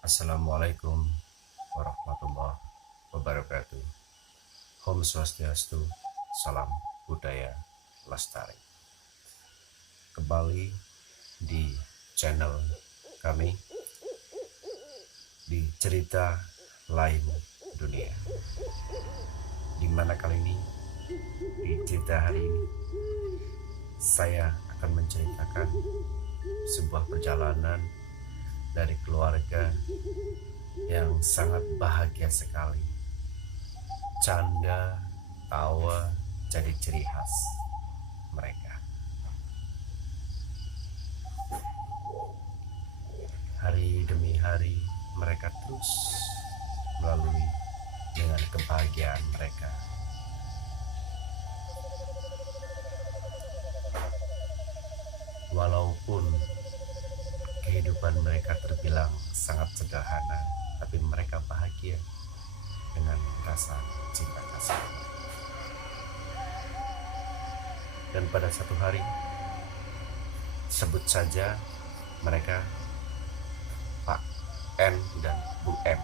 Assalamualaikum warahmatullahi wabarakatuh. Om Swastiastu, salam budaya lestari. Kembali di channel kami di cerita lain dunia. Di mana kali ini, di cerita hari ini, saya akan menceritakan sebuah perjalanan dari keluarga yang sangat bahagia sekali. Canda, tawa jadi ciri khas mereka. Hari demi hari mereka terus melalui dengan kebahagiaan mereka. Walaupun kehidupan mereka terbilang sangat sederhana, tapi mereka bahagia dengan rasa cinta kasih. Dan pada satu hari, sebut saja mereka Pak N dan Bu M.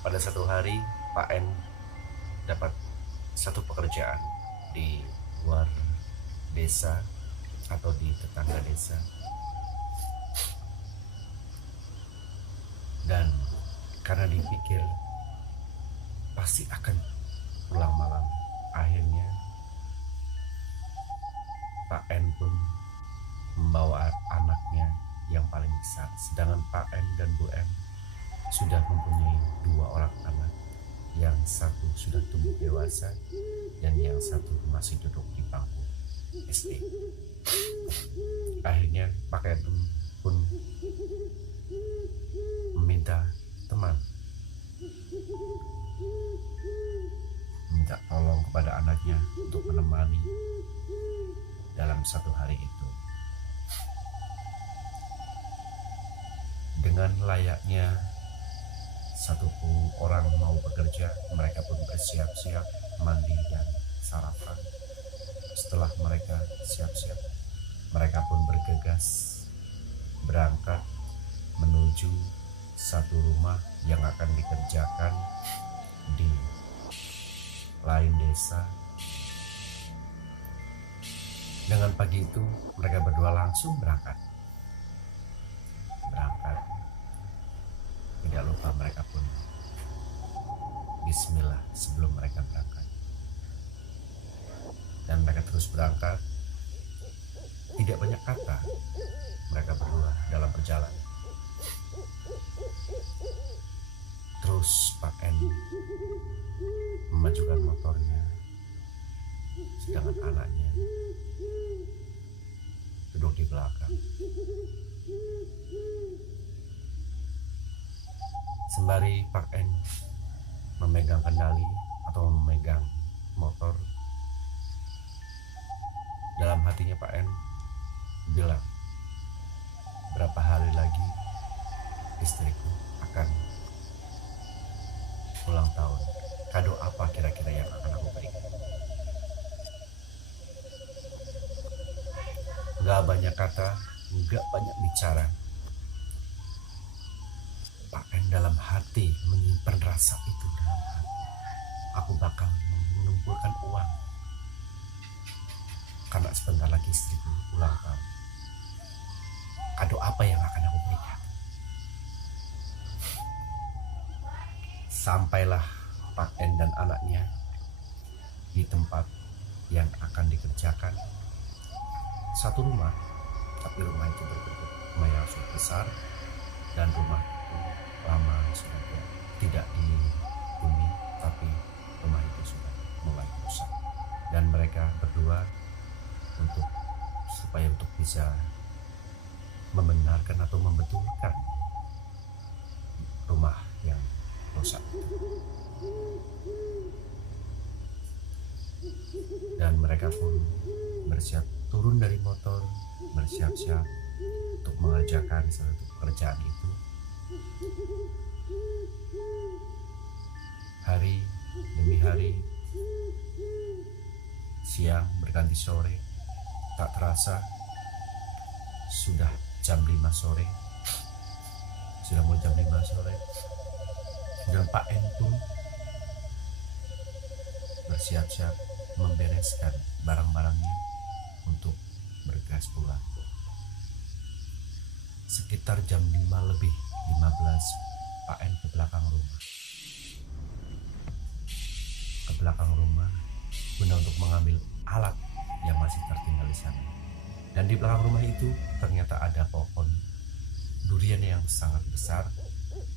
Pada satu hari, Pak N dapat satu pekerjaan di luar desa atau di tetangga desa. Dan karena dipikir pasti akan pulang malam, akhirnya Pak N pun membawa anaknya yang paling besar. Sedangkan Pak N dan Bu M sudah mempunyai dua orang anak, yang satu sudah tumbuh dewasa dan yang satu masih duduk di bangku SD. Akhirnya Pak N pun meminta teman, minta tolong kepada anaknya untuk menemani dalam satu hari itu. Dengan layaknya satu orang mau bekerja, mereka pun bersiap-siap, mandi dan sarapan. Setelah mereka siap-siap, mereka pun bergegas berangkat menuju satu rumah yang akan dikerjakan di lain desa. Dengan pagi itu mereka berdua langsung berangkat. Tidak lupa mereka pun bismillah sebelum mereka berangkat. Dan mereka terus berangkat. Tidak banyak kata mereka berdua dalam perjalanan. Terus Pak N memajukan motornya, sedangkan anaknya duduk di belakang. Sembari Pak N memegang kendali atau memegang motor, dalam hatinya Pak N bilang, berapa hari lagi istriku akan ulang tahun. Kado apa kira-kira yang akan aku berikan? Gak banyak kata, gak banyak bicara. Pak N dalam hati menyimpan rasa itu dalam hati. Aku bakal mengumpulkan uang karena sebentar lagi istriku ulang tahun. Kado apa yang akan aku berikan? Sampailah Pak N dan anaknya di tempat yang akan dikerjakan. Satu rumah, tapi rumah itu berbentuk rumah yang cukup besar, dan rumah itu lama sudah tidak dihuni, tapi rumah itu sudah mulai rusak. Dan mereka berdua supaya bisa membenarkan atau membetulkan rumah yang rusak. Dan mereka pun bersiap turun dari motor, bersiap-siap untuk mengerjakan satu pekerjaan itu. Hari demi hari, siang berganti sore, tak terasa sudah jam 5 sore. Sudah mulai jam 5 sore dan Pak N pun bersiap-siap membereskan barang-barangnya untuk bergegas pulang. Sekitar jam 5 lebih 15, Pak N ke belakang rumah. Ke belakang rumah guna untuk mengambil alat yang masih tertinggal di sana. Dan di belakang rumah itu ternyata ada pohon durian yang sangat besar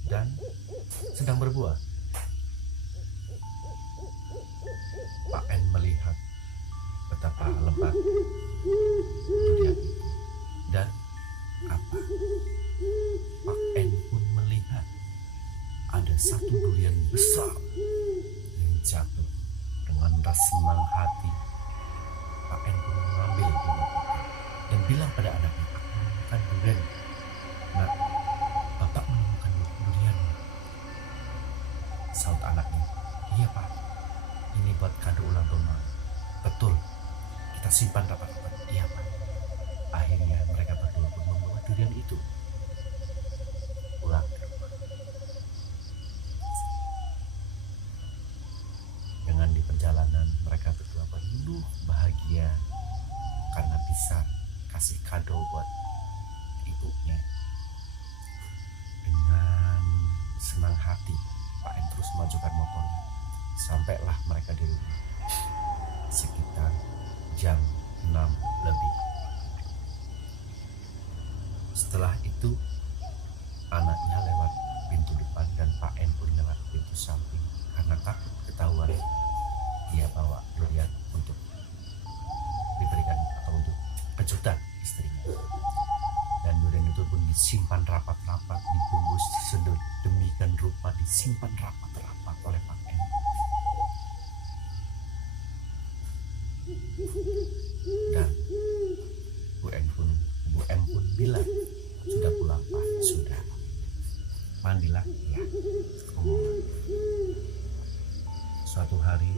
dan sedang berbuah. Pak N melihat betapa lebat durian itu dan apa? Pak N pun melihat ada satu durian besar yang jatuh. Dengan rasa senang hati, Pak N pun mengambil durian itu dan bilang pada anaknya, "Aku menemukan durian. Nak, Bapak menemukan durian." Saut anaknya, "Iya Pak, ini buat kado ulang tahun Mama." "Betul, kita simpan rapat-rapat." "Iya Pak." Akhirnya mereka berdua pun membawa durian itu pulang ke rumah. Dengan di perjalanan mereka berdua penuh bahagia karena bisa kasih kado buat ibunya. Dengan senang hati Pak N terus memajukan motornya. Sampailah mereka di rumah sekitar jam 6 lebih. Setelah itu anaknya lewat pintu depan dan Pak N pun lewat pintu samping karena takut ketahuan dia bawa durian untuk diberikan atau untuk kejutan istrinya. Dan durian itu pun disimpan rapat-rapat, dibungkus sedemikian rupa, disimpan rapat-rapat oleh Pak N. Dan Bu M pun bilang, "Sudah pulang Pak?" "Sudah." "Mandilah." "Ya." Suatu hari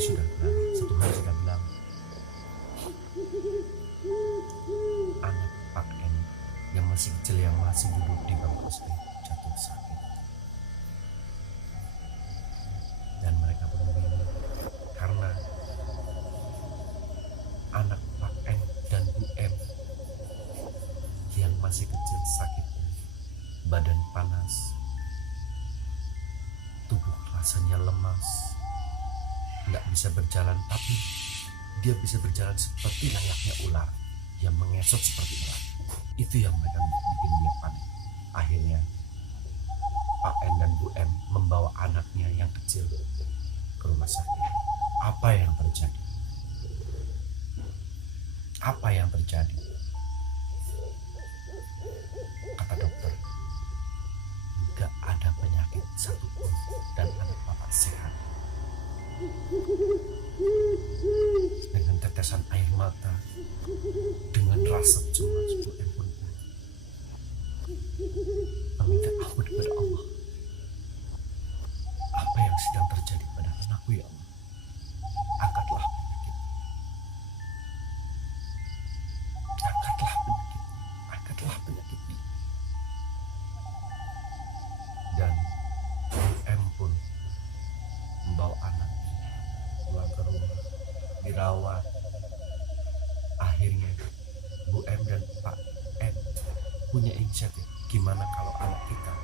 sudah berlalu, satu hari sudah berlalu. Anak Pak N yang masih kecil, yang masih duduk di bangku SD, jatuh sakit. Dan mereka pun bingung karena anak Pak N dan Bu M yang masih kecil sakit, badan panas, tubuh rasanya lemas, nggak bisa berjalan, tapi dia bisa berjalan seperti layaknya ular yang mengesot seperti ular. Itu yang mereka bikin dia panik. Akhirnya Pak N dan Bu M membawa anaknya yang kecil ke rumah sakit. Apa yang terjadi? Apa yang terjadi? Kata dokter, nggak ada penyakit satupun dan anak Bapak sehat. Dengan tetesan air mata, dengan rasa cemas, Bu M pun meminta ampun kepada Allah. Apa yang sedang terjadi pada anakku ya Allah? Angkatlah penyakit. Angkatlah penyakit. Angkatlah penyakit ini. Dan Bu M pun membawa anaknya pulang ke rumah, dirawat. Akhirnya Bu M dan Pak N punya inisiatif, gimana kalau anak kita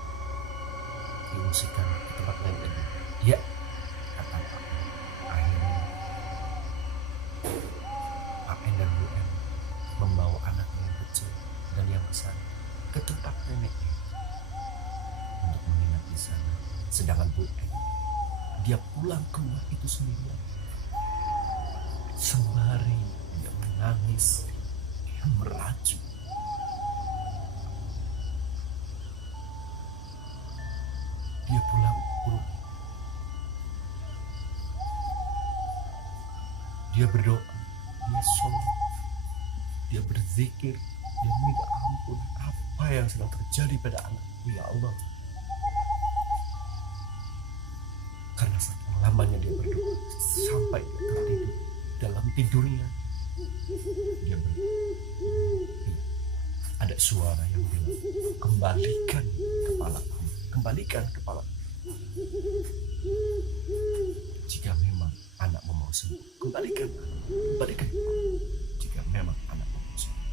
diungsikan ke tempat lain lagi? Ya, kata Pak N. Akhirnya Pak N dan Bu M membawa anaknya yang kecil dan yang besar ke tempat neneknya untuk menginap di sana. Sedangkan Bu M, dia pulang ke rumah itu sendirian. Sembari dia menangis, dia merajuk. Dia pulang ke rumah. Dia berdoa, dia sholat, dia berzikir, dia minta ampun. Apa yang sedang terjadi pada anakku ya Allah? Karena saking lamanya dia berdoa sampai dia tertidur. Dalam tidurnya dia berdoa, ada ada suara yang bilang, kembalikan kepalaku, kembalikan kepala. Jika memang anakmu mau sembuh, kembalikan, kembalikan. Jika memang anakmu mau sembuh.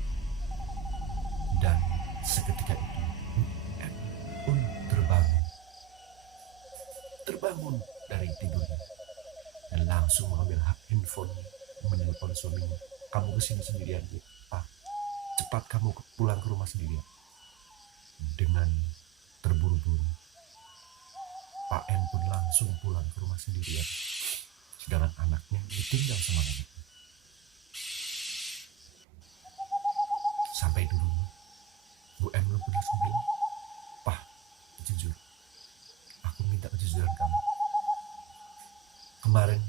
Dan seketika itu UM pun terbangun dari tidurnya dan langsung mengambil handphone, menelpon suaminya. Kamu kesini sendirian, Pak. Cepat kamu pulang ke rumah sendirian. Dengan terburu-buru, Pak N pun langsung pulang ke rumah sendirian. Sedangkan anaknya ditinggal sama neneknya. Sampai di rumah, Bu M langsung bilang, Pak, jujur, aku minta kejujuran kamu. Kemarin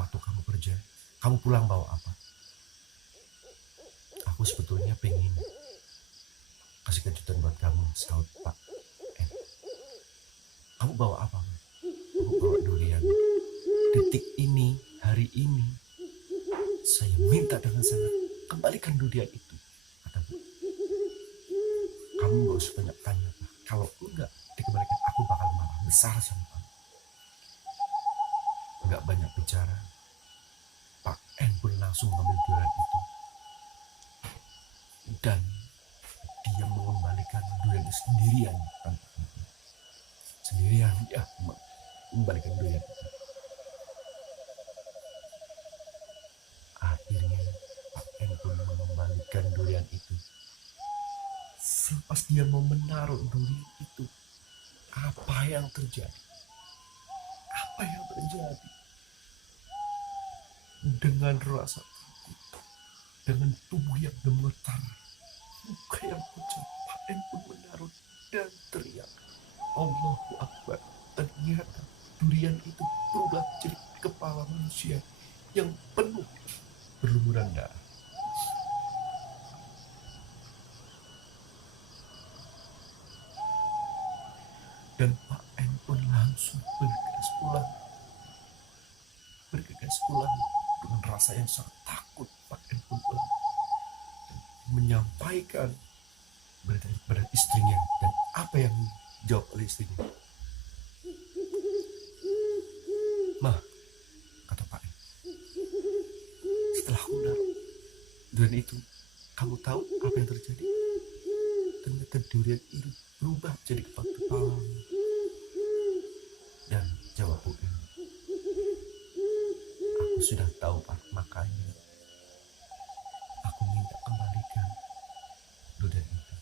waktu kamu kerja, kamu pulang bawa apa? Aku sebetulnya pengen kasih kejutan buat kamu, sahut Pak M. Kamu bawa apa? Aku bawa durian. Detik ini, hari ini, saya minta dengan sangat, kembalikan durian itu. Kata Bu, kamu gak usah banyak tanya, Pak. Kalau enggak dikembalikan, aku bakal marah besar sama kamu. Enggak banyak bicara, Pak N pun langsung mengambil durian itu. Dan dia mengembalikan durian sendirian. Sendirian, ya, mengembalikan durian itu. Akhirnya Pak N pun mengembalikan durian itu. Selepas dia mau menaruh durian itu, apa yang terjadi? Apa yang terjadi? Dengan rasa takut, dengan tubuh yang gemetar, muka yang pucat, Pak N pun menaruh dan teriak, Allahu Akbar. Ternyata durian itu berubah jadi kepala manusia yang penuh berlumuran darah. Dan Pak N pun langsung bergegas pulang dengan rasa yang sangat takut. Pak N pun pulang dan menyampaikan berita kepada istrinya. Dan apa yang dijawab oleh istrinya? Mah, kata Pak N, setelah aku naruh durian itu, kamu tahu apa yang terjadi? Ternyata durian itu berubah jadi kepala. Dan jawab Bu M, aku sudah tahu Pak, makanya aku minta kembalikan durian itu.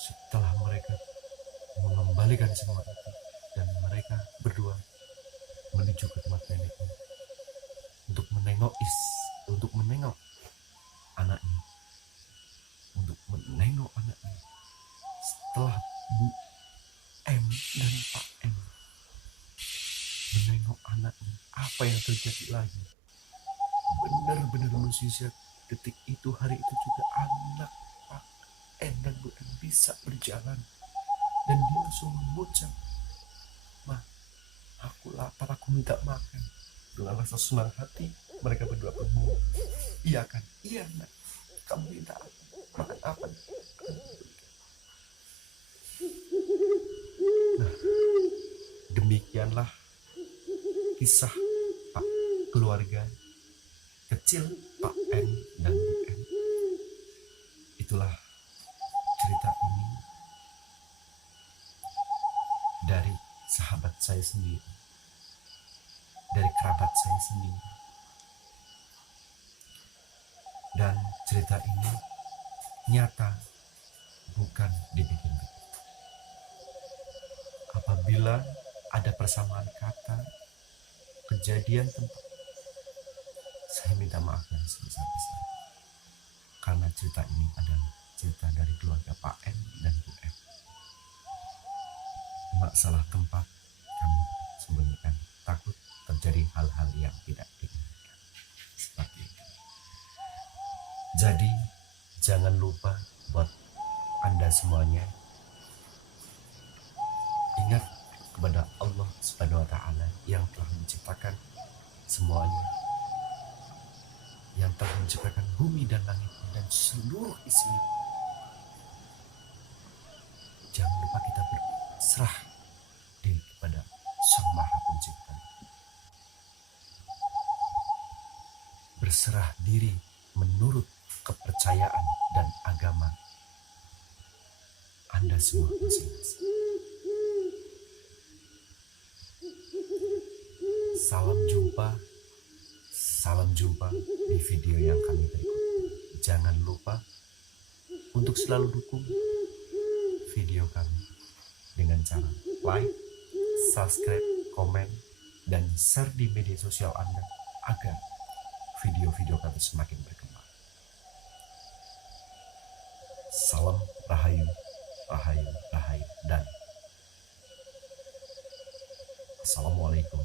Setelah mereka mengembalikan semua itu, dan mereka berdua menuju ke tempat neneknya untuk menengok anaknya, Setelah Bu M dan Pak M menengok anaknya, apa yang terjadi lagi? Benar-benar manusia. Detik itu, hari itu juga anak Pak N dan Bu M bisa berjalan. Dan dia langsung mengucap, Mah, aku lapar, aku minta makan. Dengan rasa senang hati, mereka berdua berbohong. Iya kan? Iya nak, kamu minta apa? Makan apa? Nah, demikianlah kisah Pak keluarga kecil Pak N dan Bu M. Itulah cerita ini dari sahabat saya sendiri, dari kerabat saya sendiri. Dan cerita ini nyata, bukan dibikin-bikin. Apabila ada persamaan kata, kejadian tempat, saya minta maaf yang sebesar-besar. Karena cerita ini adalah cerita dari keluarga Pak N dan Bu M. Masalah tempat, kami sembunyikan, takut terjadi hal-hal yang tidak diinginkan. Seperti itu. Jadi, jangan lupa buat Anda semuanya, ingat kepada Allah Subhanahu wa Ta'ala yang telah menciptakan semuanya. yang telah menciptakan bumi dan langit dan seluruh isinya. Jangan lupa kita berserah diri kepada Sang Maha Pencipta. Berserah diri menurut kepercayaan dan agama Anda semua masing-masing. Salam jumpa di video yang kami berikut. Jangan lupa untuk selalu dukung video kami dengan cara like, subscribe, komen, dan share di media sosial Anda agar video-video kami semakin berkembang. Salam Rahayu, Rahayu, Rahayu, dan Assalamualaikum